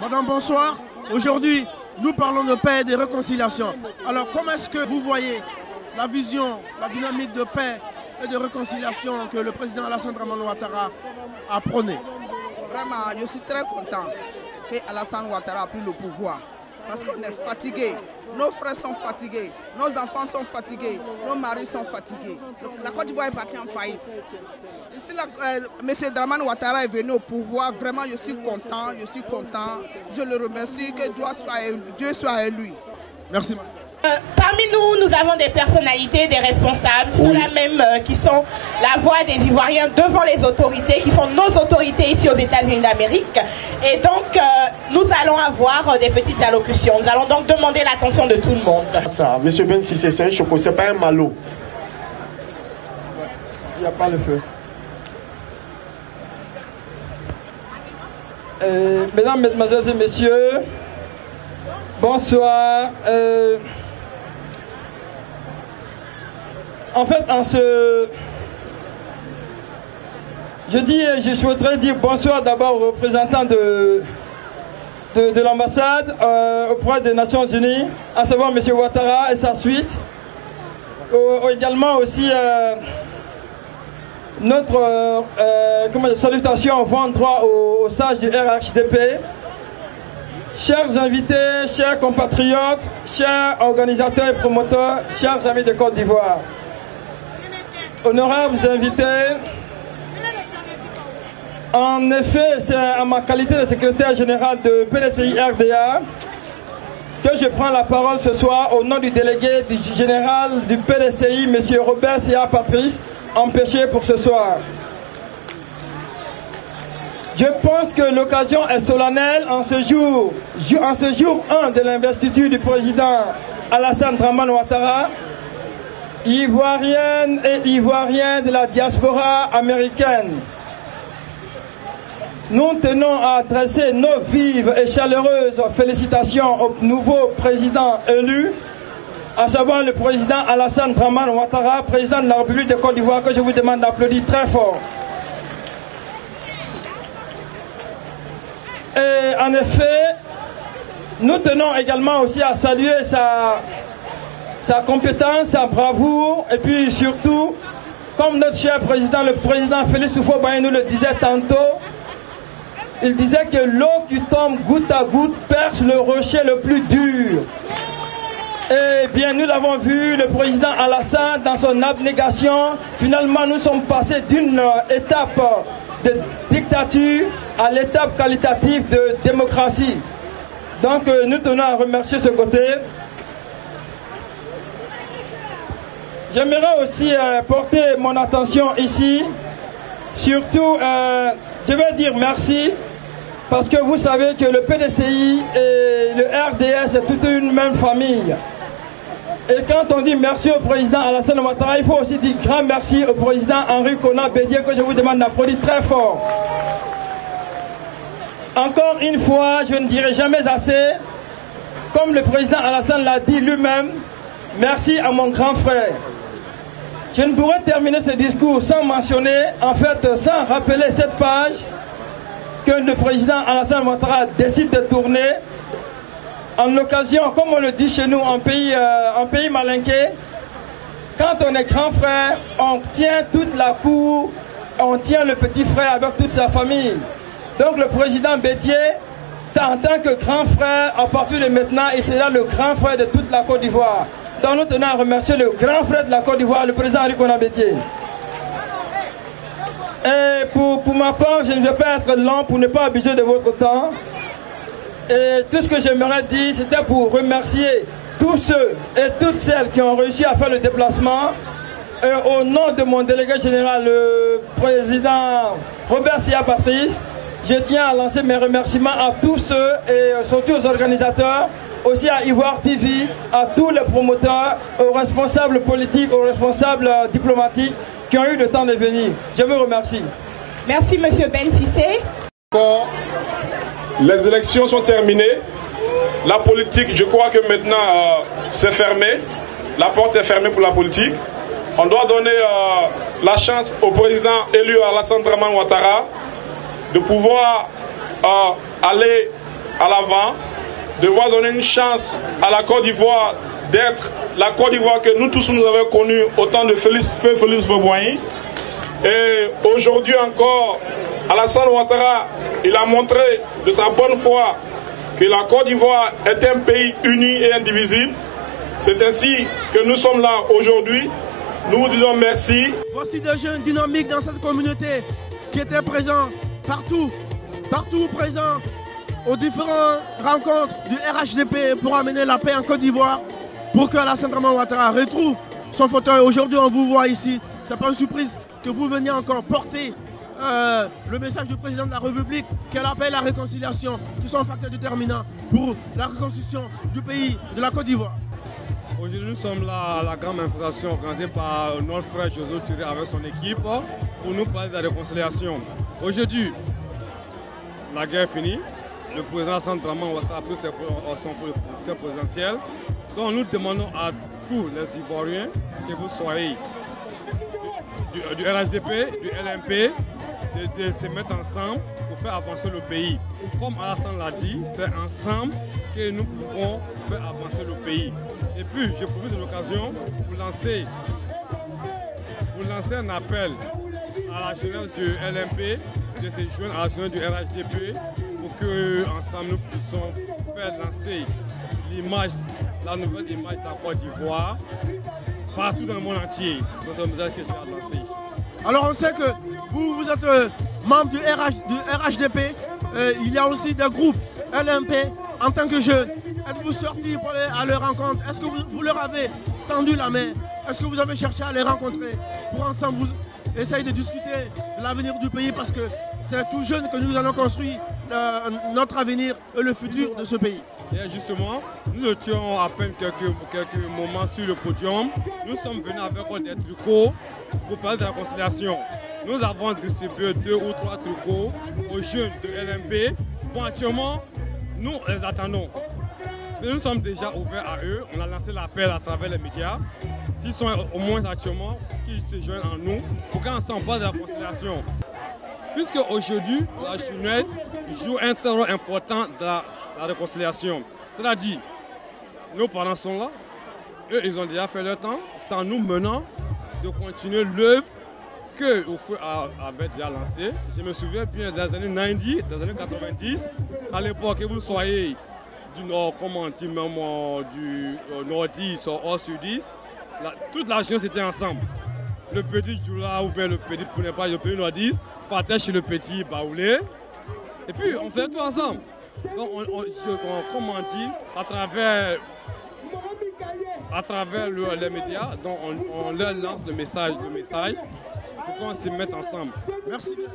Madame, bonsoir. Aujourd'hui, nous parlons de paix et de réconciliation. Alors, comment est-ce que vous voyez la vision, la dynamique de paix et de réconciliation que le président Alassane Dramane Ouattara a prôné? Vraiment, je suis très content que Alassane Ouattara a pris le pouvoir. Parce qu'on est fatigué. Nos frères sont fatigués. Nos enfants sont fatigués. Nos maris sont fatigués. La Côte d'Ivoire est partie en faillite. Ici, M. Dramane Ouattara est venu au pouvoir. Vraiment, je suis content. Je suis content. Je le remercie. Que Dieu soit élu. Merci. Parmi nous, nous avons des personnalités, des responsables, ceux-là même qui sont la voix des Ivoiriens devant les autorités, qui sont nos autorités ici aux États-Unis d'Amérique. Et donc, nous allons avoir des petites allocutions. Nous allons donc demander l'attention de tout le monde. Ça, Monsieur Ben Cissé, c'est un choco, c'est pas un malo. Il n'y a pas le feu. Mesdames, Mesdemoiselles et Messieurs, bonsoir. En fait, je souhaiterais dire bonsoir d'abord aux représentants de l'ambassade auprès des Nations Unies, à savoir M. Ouattara et sa suite. Également aussi notre salutation vont droit aux sages du RHDP. Chers invités, chers compatriotes, chers organisateurs et promoteurs, chers amis de Côte d'Ivoire. Honorables invités, en effet, c'est à ma qualité de secrétaire général de PDCI RDA que je prends la parole ce soir au nom du délégué du général du PDCI, M. Robert Sia Patrice, empêché pour ce soir. Je pense que l'occasion est solennelle en ce jour 1 de l'investiture du président Alassane Dramane Ouattara, Ivoirienne et Ivoiriens de la diaspora américaine. Nous tenons à adresser nos vives et chaleureuses félicitations au nouveau président élu, à savoir le président Alassane Dramane Ouattara, président de la République de Côte d'Ivoire, que je vous demande d'applaudir très fort. Et en effet, nous tenons également aussi à saluer sa compétence, sa bravoure, et puis surtout, comme notre cher président, le président Félix Houphouët-Boigny nous le disait tantôt, il disait que l'eau qui tombe goutte à goutte perce le rocher le plus dur. Et bien, nous l'avons vu, le président Alassane, dans son abnégation, finalement, nous sommes passés d'une étape de dictature à l'étape qualitative de démocratie. Donc, nous tenons à remercier ce côté. J'aimerais aussi porter mon attention ici, surtout, je vais dire merci, parce que vous savez que le PDCI et le RDS, c'est toute une même famille. Et quand on dit merci au président Alassane Ouattara, il faut aussi dire grand merci au président Henri Konan Bédié, que je vous demande d'applaudir très fort. Encore une fois, je ne dirai jamais assez, comme le président Alassane l'a dit lui-même, merci à mon grand frère. Je ne pourrais terminer ce discours sans mentionner, en fait, sans rappeler cette page que le président Alassane Ouattara décide de tourner en l'occasion, comme on le dit chez nous, en pays malinqué. Quand on est grand frère, on tient toute la cour, on tient le petit frère avec toute sa famille. Donc le président Bédié, en tant que grand frère, à partir de maintenant, il sera le grand frère de toute la Côte d'Ivoire. Donc nous tenons à remercier le grand frère de la Côte d'Ivoire, le président Henri Konan Bédié. Et pour ma part, je ne vais pas être long pour ne pas abuser de votre temps. Et tout ce que j'aimerais dire, c'était pour remercier tous ceux et toutes celles qui ont réussi à faire le déplacement. Et au nom de mon délégué général, le président Robert Sia Patrice, je tiens à lancer mes remerciements à tous ceux et surtout aux organisateurs, aussi à Ivoire TV, à tous les promoteurs, aux responsables politiques, aux responsables diplomatiques qui ont eu le temps de venir. Je vous remercie. Merci M. Ben Cissé. Les élections sont terminées. La politique, je crois que maintenant, c'est fermé. La porte est fermée pour la politique. On doit donner la chance au président élu Alassane Dramane Ouattara de pouvoir aller à l'avant, devoir donner une chance à la Côte d'Ivoire d'être la Côte d'Ivoire que nous tous nous avons connue au temps de Félix Houphouët-Boigny. Et aujourd'hui encore, Alassane Ouattara, il a montré de sa bonne foi que la Côte d'Ivoire est un pays uni et indivisible. C'est ainsi que nous sommes là aujourd'hui. Nous vous disons merci. Voici des jeunes dynamiques dans cette communauté qui étaient présents partout présents aux différentes rencontres du RHDP pour amener la paix en Côte d'Ivoire, pour que Alassane Ouattara retrouve son fauteuil. Aujourd'hui, on vous voit ici. Ce n'est pas une surprise que vous veniez encore porter le message du président de la République, qui est l'appel à la réconciliation, qui sont facteurs déterminants pour la reconstruction du pays, de la Côte d'Ivoire. Aujourd'hui, nous sommes là à la grande manifestation organisée par notre frère José Touré avec son équipe pour nous parler de la réconciliation. Aujourd'hui, la guerre est finie. Le président Alassane Ouattara a pris son fauteuil présidentiel. Donc nous demandons à tous les Ivoiriens que vous soyez du RHDP, du LMP, de se mettre ensemble pour faire avancer le pays. Comme Alassane l'a dit, c'est ensemble que nous pouvons faire avancer le pays. Et puis, je profite de l'occasion pour lancer un appel à la jeunesse du LMP de se joindre à la jeunesse du RHDP pour qu'ensemble nous puissions faire lancer l'image, la nouvelle image de la Côte d'Ivoire partout dans le monde entier. C'est un message que j'ai à lancer. Alors on sait que vous êtes membre du RHDP, il y a aussi des groupes LMP. En tant que jeune, êtes-vous sorti pour aller à leur rencontre? Est-ce que vous leur avez tendu la main? Est-ce que vous avez cherché à les rencontrer pour ensemble vous essayer de discuter de l'avenir du pays? Parce que c'est tout jeune que nous allons construire notre avenir et le futur de ce pays. Et justement, nous étions à peine quelques moments sur le podium. Nous sommes venus avec des trucots pour parler de la réconciliation. Nous avons distribué 2 ou 3 trucots aux jeunes de LMP. Bon, actuellement, nous les attendons. Mais nous sommes déjà ouverts à eux. On a lancé l'appel à travers les médias. S'ils sont au moins actuellement, qu'ils se joignent en nous pour qu'ensemble on parle de la réconciliation. Puisque aujourd'hui, la jeunesse joue un rôle important dans la réconciliation. C'est-à-dire, nos parents sont là, eux ils ont déjà fait leur temps, sans nous menant de continuer l'œuvre que Houphouët avait déjà lancée. Je me souviens bien des années 90, des années 90, à l'époque que vous soyez du nord, comment on dit, même du nord-10 ou au sud-10, toute la jeunesse était ensemble. Le petit Djoula ou bien le petit Pounepa, le petit nord-10, partait chez le petit Baoulé. Et puis on faisait tout ensemble. Donc comment on dit, à travers les médias, donc on leur lance le message pour qu'on se mette ensemble. Merci bien.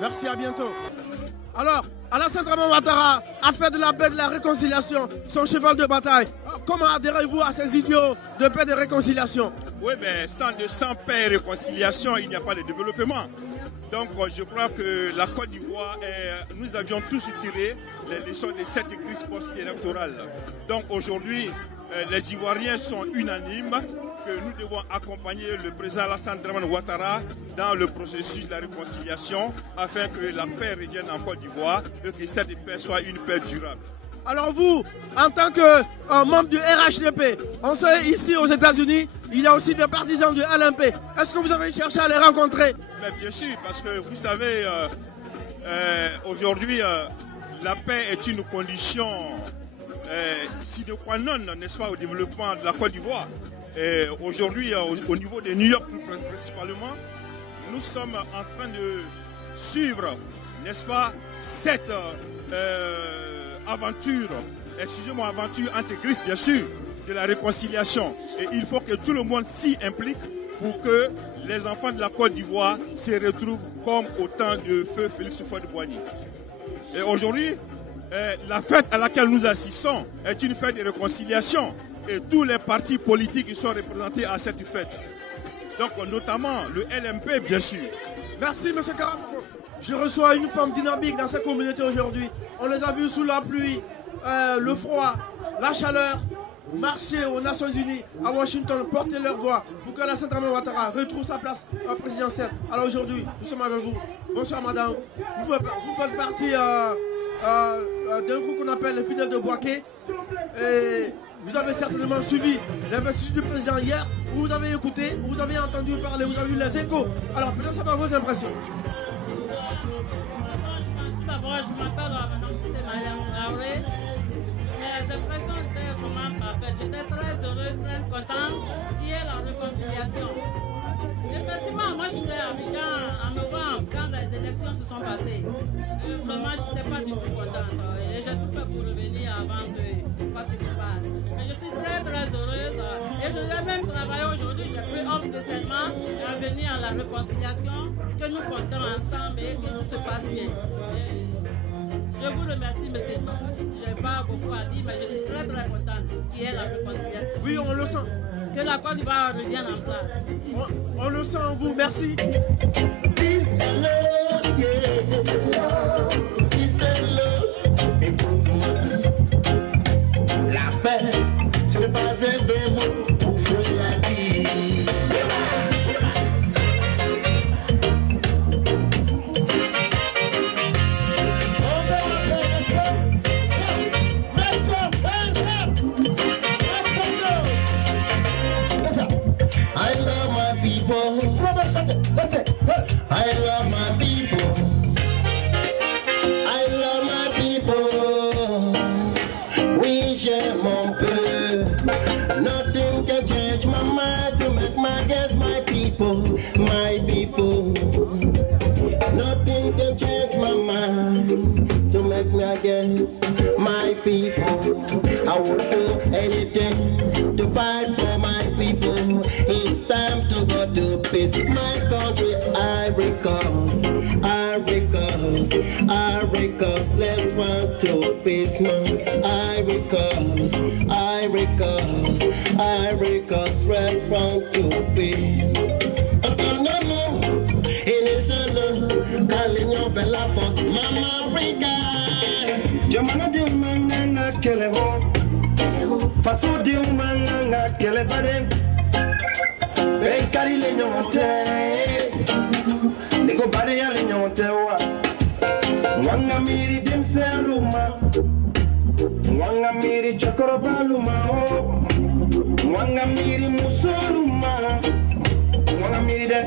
Merci, à bientôt. Alors, Alassane Ouattara a fait de la paix, de la réconciliation son cheval de bataille. Comment adhérez-vous à ces idéaux de paix et de réconciliation? Oui, mais sans paix et réconciliation, il n'y a pas de développement. Donc je crois que la Côte d'Ivoire, nous avions tous tiré les leçons de cette crise post-électorale. Donc aujourd'hui, les Ivoiriens sont unanimes que nous devons accompagner le président Alassane Ouattara dans le processus de la réconciliation afin que la paix revienne en Côte d'Ivoire et que cette paix soit une paix durable. Alors vous, en tant que membre du RHDP, on sait ici aux États-Unis, il y a aussi des partisans du LMP. Est-ce que vous avez cherché à les rencontrer? Mais bien sûr, parce que vous savez, aujourd'hui, la paix est une condition sine qua non, n'est-ce pas, au développement de la Côte d'Ivoire. Aujourd'hui, au niveau de New York principalement, nous sommes en train de suivre, n'est-ce pas, cette aventure, excusez-moi, aventure intégriste, bien sûr, de la réconciliation. Et il faut que tout le monde s'y implique pour que les enfants de la Côte d'Ivoire se retrouvent comme au temps de feu Félix Houphouët-Boigny. Et aujourd'hui, la fête à laquelle nous assistons est une fête de réconciliation. Et tous les partis politiques sont représentés à cette fête. Donc notamment le LMP, bien sûr. Merci M. Karamoko. Je reçois une femme dynamique dans cette communauté aujourd'hui. On les a vus sous la pluie, le froid, la chaleur, marcher aux Nations Unies, à Washington, porter leur voix pour que Alassane Ouattara retrouve sa place présidentielle. Alors aujourd'hui, nous sommes avec vous. Bonsoir madame. Vous faites partie d'un groupe qu'on appelle les Fidèles de Boaké. Et vous avez certainement suivi l'investiture du président hier. Vous avez écouté, vous avez entendu parler, vous avez eu les échos. Alors peut-être ça va vos impressions. Tout d'abord, je m'appelle Madame Cissé Mariam Traoré. Mes impressions étaient vraiment parfaites. J'étais très heureuse, très contente qu'il y ait la réconciliation. Effectivement, moi j'étais à Abidjan en novembre quand les élections se sont passées. Vraiment, je n'étais pas du tout contente. Et j'ai tout fait pour revenir avant que quoi que se passe. Mais je suis très heureuse. Et je vais même travailler aujourd'hui. J'ai pris offre spécialement à venir à la réconciliation, que nous faisons ensemble et que tout se passe bien. Et je vous remercie, M. Tom. Je n'ai pas beaucoup à dire, mais je suis très contente qu'il y ait la réconciliation. Oui, on le sent. Que la Côte d'Ivoire revienne en place. On le sent en vous, merci. Peace and love, yes. Peace and love, écoute-moi. La paix, ce n'est pas un mot pour faire la vie. I love my people. I love my people. I love my people. Oui, j'aime mon peuple. Nothing can change my mind to make my guess my people. My people. Nothing can change my mind to make me guess my people. I will do anything to fight for my people. It's time to go to peace. My country, Ivory Coast, Ivory Coast, Ivory Coast. Let's run to peace, man. Ivory Coast, Ivory Coast, Ivory Coast. Let's run to peace. Calling for la force, Mama Africa. Jamana de umanga kele ho, faso de umanga kele bade. Benkari le nyonte, nego bade ya le nyonte wa. Mwanga miri demse luma, mwanga miri chokoro baluma ho, mwanga miri musoluma, mwanga miri de,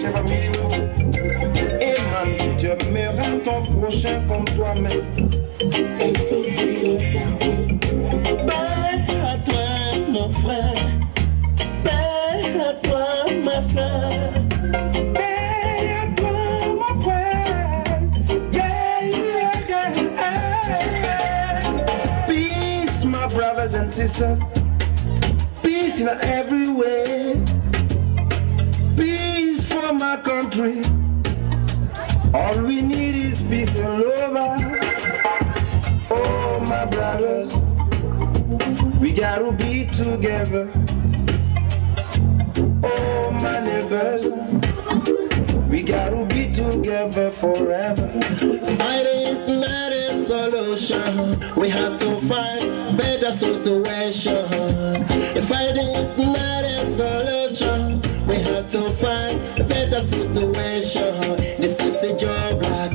cheva miri wo. Et man, Dieu m'aimera ton prochain comme toi-même. Et si tu l'éternel. Paix à toi, mon frère. Paix à toi, ma soeur. Paix à toi, mon frère. Yeah, yeah, yeah. Peace, my brothers and sisters. Peace in every way. Peace for my country. All we need is peace and love. Oh, my brothers, we gotta be together. Oh, my neighbors, we gotta be together forever. Fighting is not a solution. We have to find better situation. Fighting is not a solution. We have to find a better situation. This is the Joe Black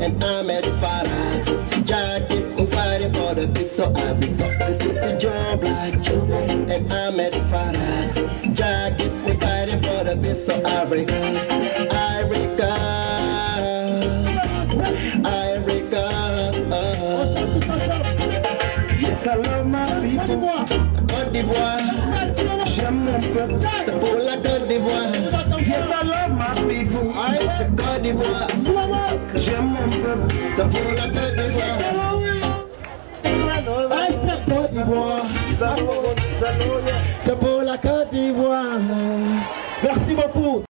and Ahmed Faras. Jack is fighting for the peace of Africa. This is the Joe Black and Ahmed Faras. Jack is fighting for the peace of Africa. Africa, Africa. Yes, I love my people. Côte d'Ivoire. J'aime mon peuple. C'est pour la Côte d'Ivoire. Yes, I love my people. C'est Côte d'Ivoire. J'aime mon peuple. C'est pour la Côte d'Ivoire. C'est Côte d'Ivoire. C'est pour la Côte d'Ivoire. Merci beaucoup.